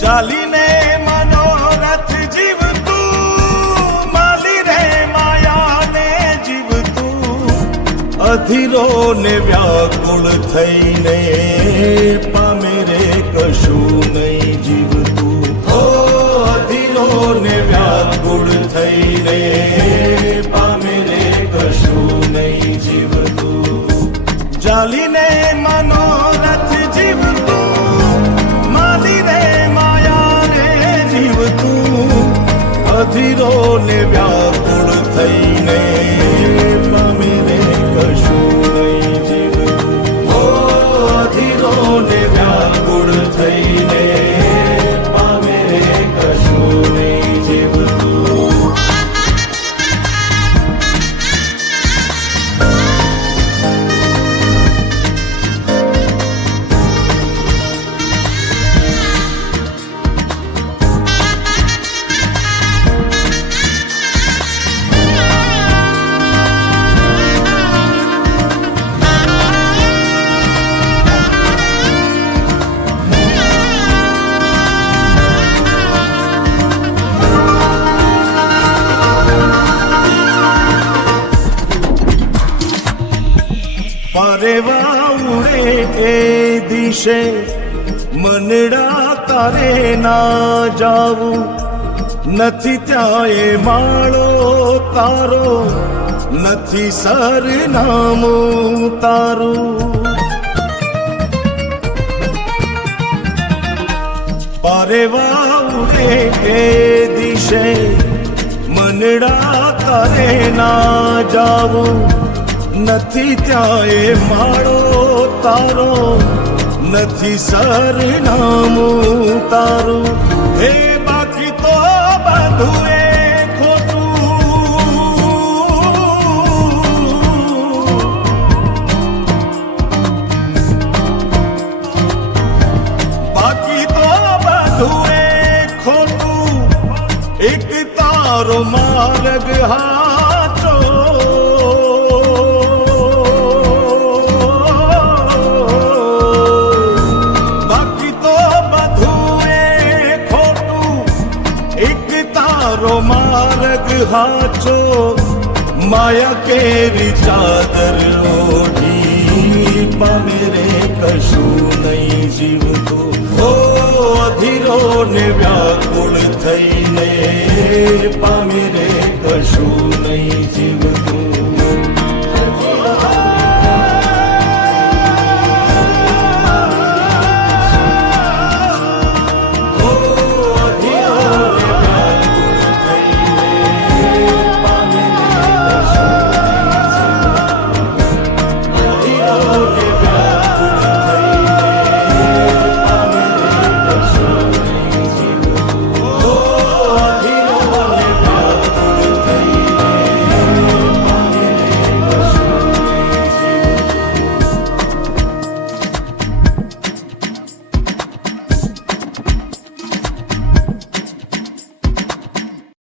ચાલીને મનોરથ જીવતું, માલી રે માયાને જીવતું, અધીરો ને વ્યાકુળ થઈને પામે રે કશું નહીં જીવતું. ઓ અધીરો ને વ્યાકુળ થઈને પામે રે કશું નહીં જીવતું. ચાલીને મનોરથ જીવતું, માલી રે અધીરો ને વ્યાકુળ થઈને પામે રે કશું નહીં જીવતું. ઓ અધીરો ને વ્યાકુળ થઈને પામે રે કશું નહીં જીવતું. પરેવા ઉડે એ દિશે મનડા તારે ના જાવું, નથી ત્યાં એ માળો તારો, નથી સરનામું તારું. પરેવા ઉડે એ દિશે મનડા તારે ના જાવું, નથી ત્યાં એ માળો તારો, નથી સરનામું તારું. હે બાકી તો બધું એ ખોટું, બાકી તો બધું એ ખોટું, એક તારો માર્ગ હાચો. માર્ગ હાચો, માયા કેરી ચાદર ઓઢી પામે રે કશું નહીં જીવતું. ઓ અધીરો ને વ્યાકુળ થઈને